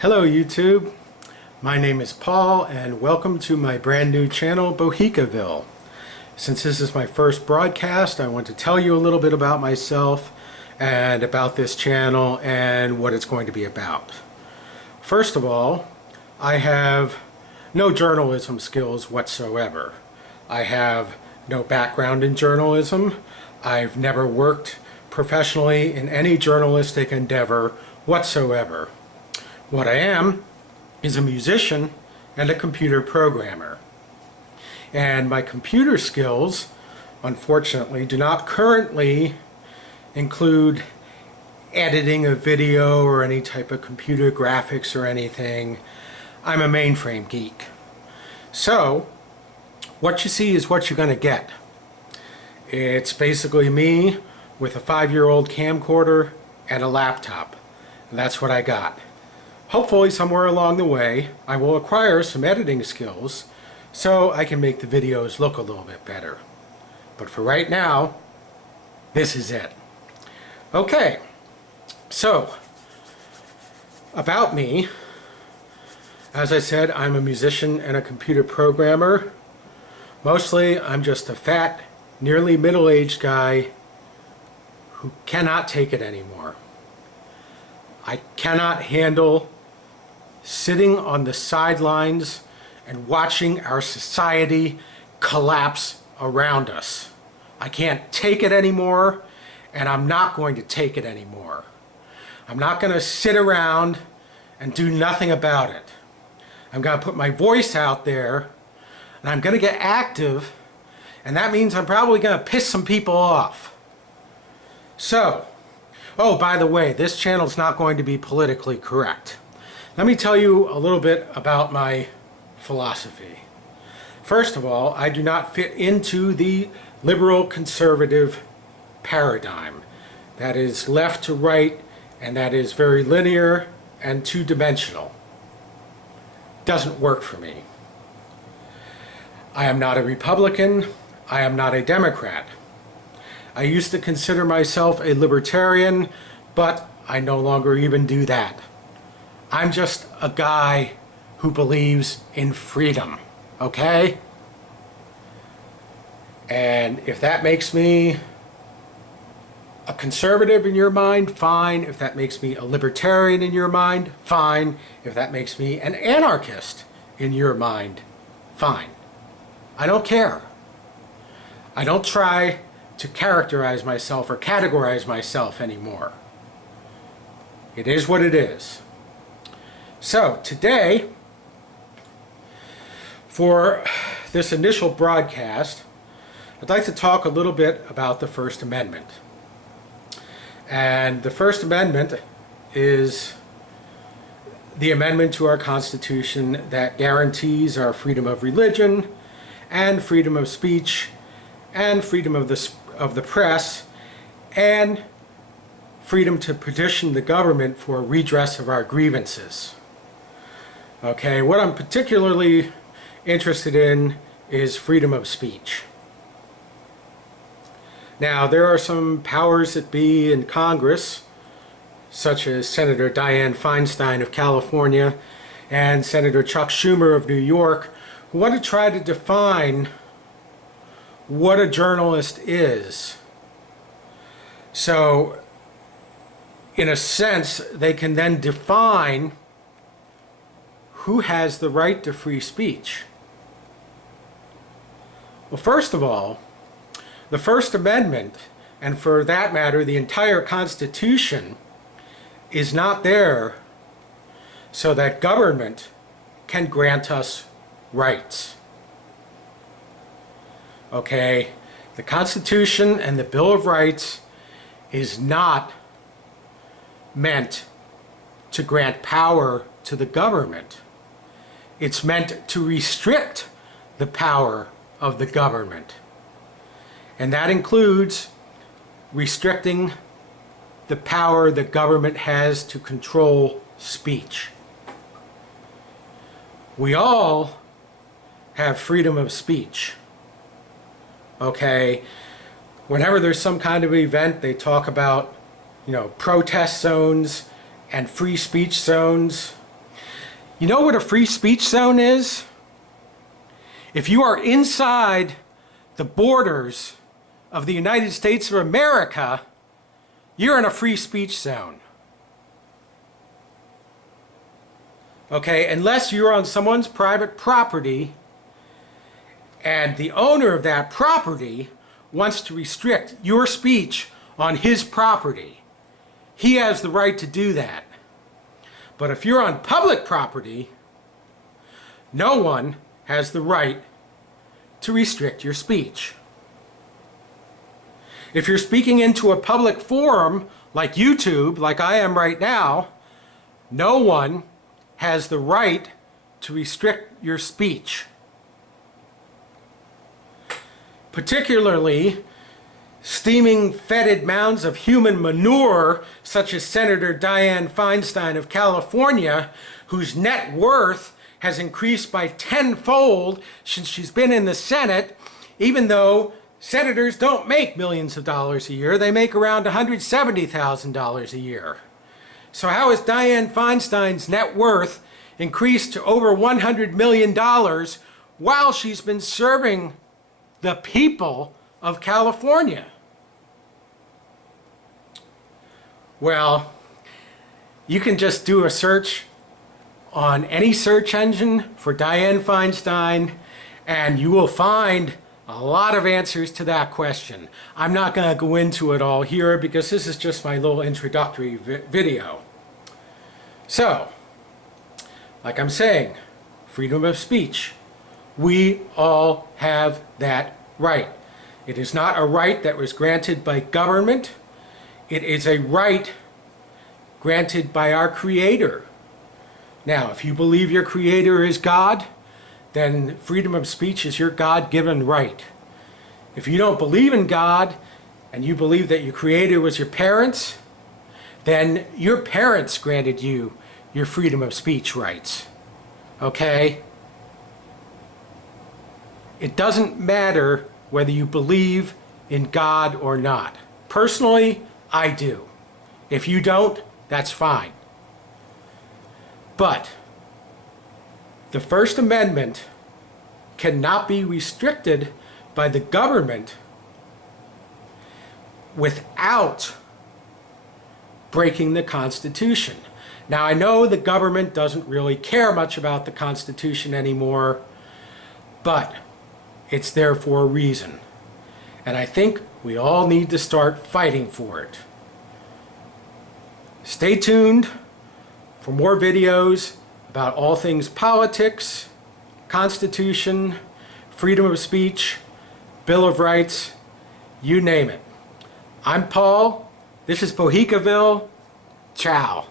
Hello YouTube, my name is Paul and welcome to my brand new channel Bohicaville. Since this is my first broadcast, I want to tell you a little bit about myself and about this channel and what it's going to be about. First of all, I have no journalism skills whatsoever. I have no background in journalism. I've never worked professionally in any journalistic endeavor whatsoever. What I am is a musician and a computer programmer. And my computer skills, unfortunately, do not currently include editing a video or any type of computer graphics or anything. I'm a mainframe geek. So, what you see is what you're going to get. It's basically me with a 5-year-old camcorder and a laptop. And that's what I got. Hopefully somewhere along the way I will acquire some editing skills so I can make the videos look a little bit better. But for right now, this is it. Okay, so about me, as I said, I'm a musician and a computer programmer. Mostly I'm just a fat, nearly middle-aged guy who cannot take it anymore. I cannot handle sitting on the sidelines and watching our society collapse around us. I can't take it anymore, and I'm not going to take it anymore. I'm not going to sit around and do nothing about it. I'm going to put my voice out there, and I'm going to get active, and that means I'm probably going to piss some people off. So, oh, by the way, this channel is not going to be politically correct. Let me tell you a little bit about my philosophy. First of all, I do not fit into the liberal conservative paradigm. That is left to right, and that is very linear and two-dimensional. Doesn't work for me. I am not a Republican. I am not a Democrat. I used to consider myself a libertarian, but I no longer even do that. I'm just a guy who believes in freedom, okay? And if that makes me a conservative in your mind, fine. If that makes me a libertarian in your mind, fine. If that makes me an anarchist in your mind, fine. I don't care. I don't try to characterize myself or categorize myself anymore. It is what it is. So today, for this initial broadcast, I'd like to talk a little bit about the First Amendment. And the First Amendment is the amendment to our Constitution that guarantees our freedom of religion and freedom of speech and freedom of the press and freedom to petition the government for redress of our grievances. Okay, what I'm particularly interested in is freedom of speech. Now, there are some powers that be in Congress, such as Senator Dianne Feinstein of California and Senator Chuck Schumer of New York, who want to try to define what a journalist is. So, in a sense, they can then define who has the right to free speech. Well, first of all, the First Amendment, and for that matter, the entire Constitution, is not there so that government can grant us rights. Okay, the Constitution and the Bill of Rights is not meant to grant power to the government. It's meant to restrict the power of the government. And that includes restricting the power the government has to control speech. We all have freedom of speech. Okay, whenever there's some kind of event, they talk about, protest zones and free speech zones. You know what a free speech zone is? If you are inside the borders of the United States of America, you're in a free speech zone. Okay, unless you're on someone's private property and the owner of that property wants to restrict your speech on his property. He has the right to do that. But if you're on public property, no one has the right to restrict your speech. If you're speaking into a public forum like YouTube, like I am right now, no one has the right to restrict your speech. Particularly steaming fetid mounds of human manure, such as Senator Dianne Feinstein of California, whose net worth has increased by tenfold since she's been in the Senate, even though senators don't make millions of dollars a year. They make around $170,000 a year. So how has Dianne Feinstein's net worth increased to over $100 million while she's been serving the people of California? Well, you can just do a search on any search engine for Dianne Feinstein and you will find a lot of answers to that question. I'm not going to go into it all here because this is just my little introductory video. So, like I'm saying, freedom of speech. We all have that right. It is not a right that was granted by government. It is a right granted by our Creator. Now, if you believe your Creator is God, then freedom of speech is your God-given right. If you don't believe in God, and you believe that your Creator was your parents, then your parents granted you your freedom of speech rights. Okay? It doesn't matter whether you believe in God or not. Personally, I do. If you don't, that's fine. But the First Amendment cannot be restricted by the government without breaking the Constitution. Now, I know the government doesn't really care much about the Constitution anymore, but it's there for a reason. And I think we all need to start fighting for it. Stay tuned for more videos about all things politics, Constitution, freedom of speech, Bill of Rights, you name it. I'm Paul. This is Bohicaville. Ciao.